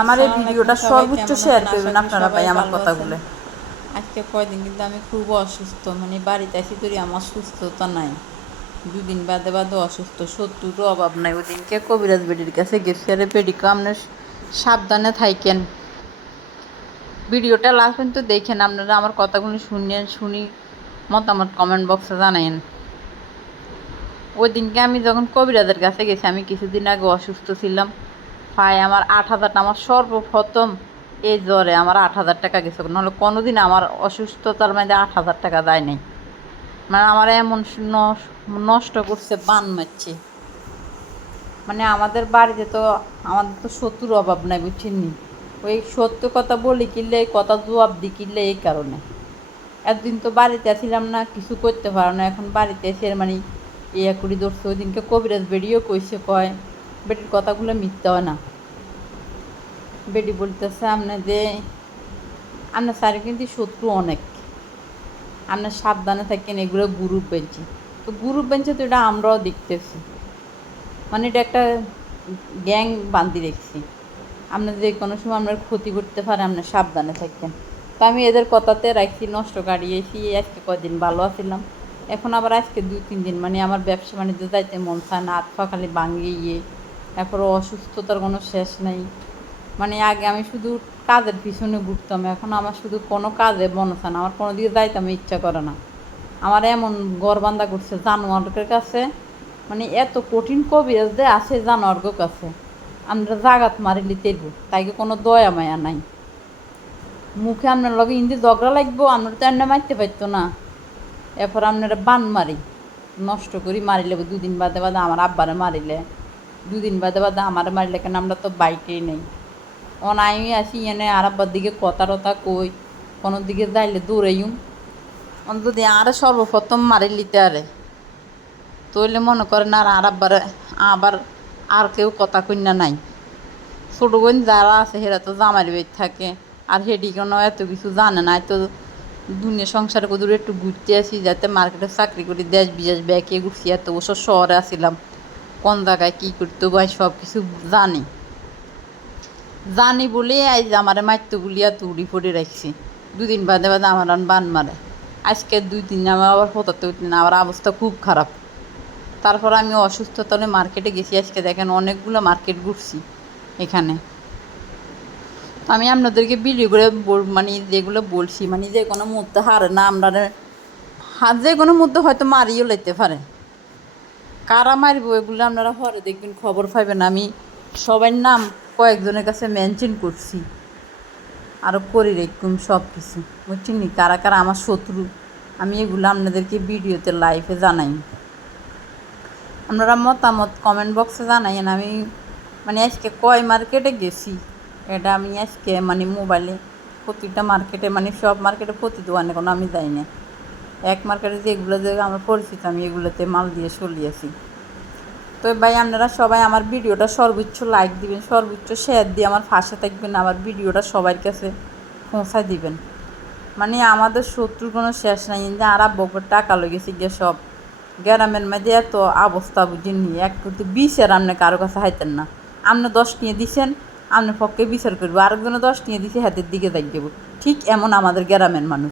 আমার এই আসসালামু আলাইকুম ভিডিওটা সবাই, সর্বোচ্চ কেমন শেয়ার আছেন? আশা করবেন করি আপনারা সবাই ভাই আমার ভালো আছেন। কথাগুলো। আজকে কয়দিন কিন্তু আমি খুব অসুস্থ, মানে বাড়িতে আছি তোরই আমার সুস্থতা নাই। দুদিন বাদে বাদে অসুস্থ, শত্রুরও অভাব নাই। ওই দিনকে কবিরাজ বেডির কাছে গেছি, আরে বেডিকে আপনার সাবধানে থাকেন। ভিডিওটা লাস্ট পর্যন্ত দেখেন, আপনারা আমার কথাগুলো শুনি মতামত কমেন্ট বক্সে জানাইন। ওই দিনকে আমি যখন কবিরাজের কাছে গেছি, আমি কিছুদিন আগে অসুস্থ ছিলাম, পায়ে আমার 8,000 আমার সর্বপ্রথম এই জ্বরে আমার 8,000 টাকা গেছে, নাহলে কোনোদিন আমার অসুস্থতার মধ্যে 8,000 টাকা দেয় নাই। মানে আমার এমন নষ্ট করছে, বান মারছে। মানে আমাদের বাড়িতে তো আমাদের তো শত্রুর অভাব নাই, বুঝছেন নি। ওই সত্য কথা বলি কিনলে এই কথা জবাব দিই কিনলে এই কারণে। একদিন তো বাড়িতে আসছিলাম না, কিছু করতে পারো না, এখন বাড়িতে এসে মানে ইয়ে করি ধরছে। ওই দিনকে কবিরাজ বেডিও কইছে, কয় বেটির কথাগুলো মিথ্যা হয় না। বেটি বলতেছে আপনার স্যার কিন্তু শত্রু অনেক, আপনার সাবধানে থাকেন, এগুলো গ্রুপ বেঞ্চে। তো গ্রুপ বেঞ্চে তো এটা আমরাও দেখতেছি, মানে এটা একটা গ্যাং বান্ধি দেখছি। আপনার যে কোনো সময় আপনার ক্ষতি করতে পারে, আপনার সাবধানে থাকেন। তো আমি এদের কথাতে রাখছি, নষ্ট কাটিয়েছি। আজকে কদিন ভালো আছিলাম, এখন আবার আজকে 2-3 দিন মানে আমার ব্যবসা বাণিজ্য যাইতে মন চায় না, হাত পা খালি ভাঙিয়ে তারপরে অসুস্থতার কোনো শেষ নেই। মানে আগে আমি শুধু কাজের পিছনে ঘুরতাম, এখন আমার শুধু কোনো কাজে মন চায় না, আমার কোনো দিকে যাইতাম ইচ্ছা করে না। আমার এমন গড়বান্ধা করছে জানোয়ারের কাছে, মানে এত কঠিন কবিরাজ যে আছে জানোয়ারের কাছে, আমরা জাগাত মারিলি তেলব, তাইকে কোনো দয়া মায়া নাই। মুখে আপনার লগে ইন্দি ঝগড়া লাগবো, আপনার তো এমনি মারতে পারতো না। এরপর আপনারা বান মারি নষ্ট করি মারিলে, 2 দিন বাদে বাদে আমার আব্বারে মারিলে, 2 দিন বাদে বাদে আমারে মারিলে, কেন আমরা তো বাইকেই নেই। আমি আসি এনে আর আব্বার দিকে কথা টথা কই, কোনো দিকে যাইলে দৌড়াইম। যদি আরে সর্বপ্রথম মারি লিতে আরে তইলে মনে করেন আর আব্বারে আবার আর কেউ কথা কন্যা নাই। ছোটো বোন যারা আছে সেরা তো জামাইয়ের বাড়ি থাকে, আর হেডি কোনো এত কিছু জানে না। তো দুনিয়া সংসারে কদূর একটু ঘুরতে আসি, যাতে মার্কেটে চাকরি করি, দেশ বিদেশ ব্যাকে ঘুরছি, এত বছর শহরে আসছিলাম, কোন জায়গায় কী করতে ভাই সব কিছু জানি বলে আজ আমারে মারতে বলিয়া তুড়ি পড়ে রাখছি। 2 দিন বাদে বাদে আমার বান মারে। আজকে 2 দিন আমার আবার হতাতে না, আমার অবস্থা খুব খারাপ। তারপর আমি অসুস্থ তাহলে মার্কেটে গেছি, আজকে দেখেন অনেকগুলো মার্কেট ঘুরছি এখানে। আমি আপনাদেরকে ভিডিও করে মানে যেগুলো বলছি, মানে যে কোনো মুহূর্তে হারে না, আমরা যে কোনো মুহূর্তে হয়তো মারিও লইতে পারে। কারা মারব এগুলো আপনারা পরে দেখবেন, খবর পাইবেন। আমি সবার নাম কয়েকজনের কাছে মেনশন করছি, আরও করি রেখুন সব কিছু, বুঝছেন নি, কারা কারা আমার শত্রু। আমি এগুলো আপনাদেরকে ভিডিওতে লাইভে জানাই, আপনারা মতামত কমেন্ট বক্সে জানাইন। আমি মানে আজকে কয় মার্কেটে গেছি এটা আমি আজকে মানে মোবাইলে প্রতিটা মার্কেটে, মানে সব মার্কেটে প্রতি দোকানে কোনো আমি যাই না। এক মার্কেটে যেগুলো যে আমার পরিচিত আমি এগুলোতে মাল দিয়ে চলিয়েছি। তো ভাই আপনারা সবাই আমার ভিডিওটা সর্বোচ্চ লাইক দিবেন, সর্বোচ্চ শেয়ার দিয়ে আমার পাশে থাকবেন, আমার ভিডিওটা সবার কাছে পৌঁছায় দিবেন। মানে আমাদের শত্রুর কোনো শেষ নাই, যে আর বকর টাকা লেগেছে গিয়ে সব গ্রামের মধ্যে এত অবস্থা বুঝিনি। এক করতে বিষের আপনি কারো কাছে হাইতেন না, আপনি 10 নিয়ে দিছেন, আপনার পক্ষে বিচার করবো, আরেকজনে 10 নিয়ে দিছে হাতের দিকে যাই দেবো। ঠিক এমন আমাদের গ্রামের মানুষ।